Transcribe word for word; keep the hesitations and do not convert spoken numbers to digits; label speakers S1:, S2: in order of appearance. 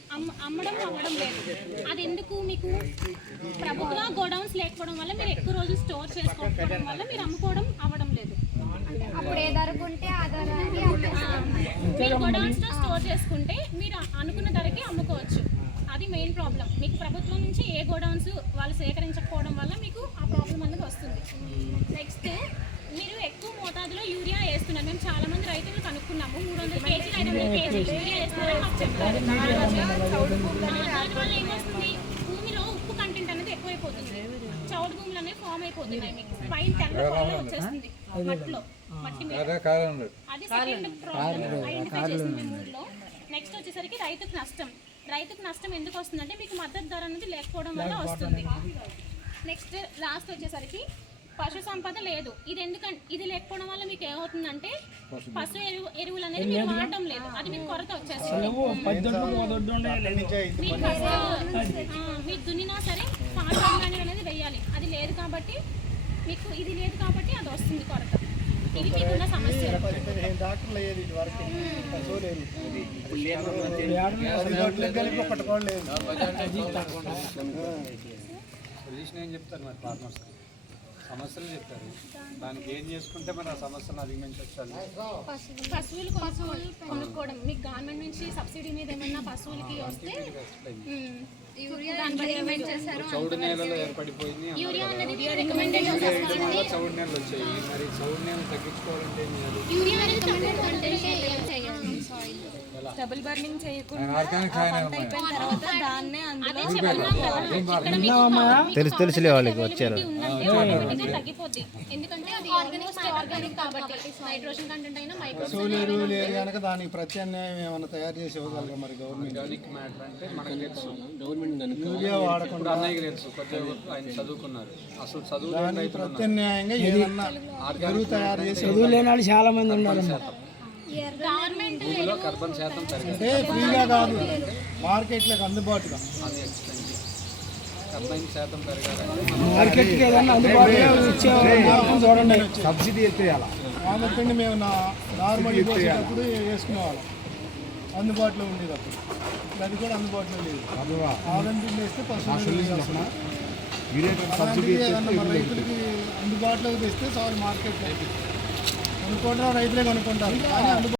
S1: అమ్మడం అవ్వడం లేదు. అది ఎందుకు? మీకు ప్రభుత్వ గోడౌన్స్ లేకపోవడం వల్ల, మీరు ఎక్కువ రోజులు స్టోర్ చేసుకోకపోవడం వల్ల మీరు అమ్ముకోవడం అవ్వడం లేదు.
S2: అప్పుడు ఏ ధరకు ఉంటే ఆ ధరకి
S1: మీరు గోడౌన్స్లో స్టోర్ చేసుకుంటే మీరు అనుకున్న ధరకి అమ్ముకోవచ్చు. అది మెయిన్ ప్రాబ్లం. మీకు ప్రభుత్వం నుంచి ఏ గోడౌన్స్ వాళ్ళు సేకరించకపోవడం వల్ల మీకు ఆ ప్రాబ్లం అనేది వస్తుంది. నెక్స్ట్, మీరు ఎక్కువ మోతాదులో యూరియా వేస్తున్నారు. మేము చాలా మంది రైతులు కనుక్కున్నాము. మూడు వందల కేజీలు ఐదు వందల కేజీలు యూరియా వేస్తున్నారని మాకు చెప్పారు. దానివల్ల ఏమొస్తుంది? భూమిలో ఉప్పు కంటెంట్ అనేది ఎక్కువైపోతుంది. చౌడు భూములు అనేవి ఫామ్ అయిపోతున్నాయి. మీకు పైన తెల్ల పొలం వచ్చేస్తుంది మట్టిలో, మట్టి మీద. అది సెకండ్ ప్రాబ్లం ఐడెంటిఫై చేసింది ఊర్లో. నెక్స్ట్ వచ్చేసరికి రైతుకు నష్టం. రైతుకు నష్టం ఎందుకు వస్తుందంటే మీకు మద్దతు ధర అనేది లేకపోవడం వల్ల వస్తుంది. నెక్స్ట్ లాస్ట్ వచ్చేసరికి పశు సంపద లేదు. ఇది ఎందుకంటే ఇది లేకపోవడం వల్ల మీకు ఏమవుతుందంటే పశు ఎరువు ఎరువులు అనేది మీరు వాడటం లేదు. అది మీకు కొరత వచ్చేస్తుంది. మీరు దున్నినా సరే పాస్ అనేది వేయాలి. అది లేదు కాబట్టి మీకు ఇది లేదు కాబట్టి అది వస్తుంది కొరత. ఇవి మీకున్న సమస్య.
S3: ఏం చెప్తారు మరి ఫార్మర్స్ సమస్యలు చెప్తారు. దానికి ఏం చేసుకుంటే మరి ఆ సమస్యను అధిగమించాలి?
S1: పశువులు పశువులు కొనుక్కోవడం. మీకు గవర్నమెంట్ నుంచి సబ్సిడీ మీద ఏమన్నా పశువులకి వస్తే
S3: చౌడు నేలలో ఏర్పడిపోయింది.
S1: యూరియా అనేది రికమెండేషన్
S3: చౌడు నేలలు వచ్చాయి. మరి చౌడు నేలలు తగ్గించుకోవాలంటే ఏం చేయాలి?
S1: యూరియా అనేది కంప్లీట్
S4: డబుల్ బర్నింగ్ చేయకుండా తర్వాత దాన్నే
S5: తెలుసు తెలుసులే వాళ్ళకి వచ్చారు.
S1: తగ్గిపోద్ది. ఎందుకంటే అది ఆర్గానిక్ కాబట్టి నైట్రోజన్ కంటెంట్ అయినా
S6: పశువుల ఎరువు లేదు కనుక దానికి ప్రత్యామ్నాయం ఏమైనా తయారు చేసి ఇవ్వగలరా మరి గవర్నమెంట్?
S3: ఆర్గానిక్ మ్యాటర్ అంటే మనకు తెలుసు.
S6: యూరియా వాడకుండా
S3: అన్నయ్యకి తెలుసు, కొద్దిగా ఆయన చదువుకున్నారు. అసలు చదువు
S6: దానికి ప్రత్యామ్నాయంగా ఏదన్నా ఎరువు తయారు చేసి
S5: చదువు లేని వాళ్ళు చాలా మంది ఉన్నారు.
S1: గవర్నమెంట్
S3: కార్బన్ శాతం
S6: అంటే ఫ్రీగా కాదు, మార్కెట్లకు అందుబాటుగా.
S3: అది ఎక్స్పెన్సివ్. కార్బన్ శాతం పెరగాలి.
S5: మార్కెట్కి ఏదన్నా అందుబాటులో చూడండి. సబ్సిడీ ఎత్తేయాలి.
S6: కాబట్టి మేము నా నార్మల్ పోసేటప్పుడు వేసుకునేవాళ్ళం, అందుబాటులో ఉండేది. అప్పుడు అది కూడా అందుబాటులో లేదు. ఆలంటి వేస్తే పశువులు ఏదన్నా మన రైతులకి అందుబాటులోకి తెస్తే చాలు. మార్కెట్లో కొనుక్కుంటారు, రైతులే కొనుక్కుంటారు కానీ అందుబాటు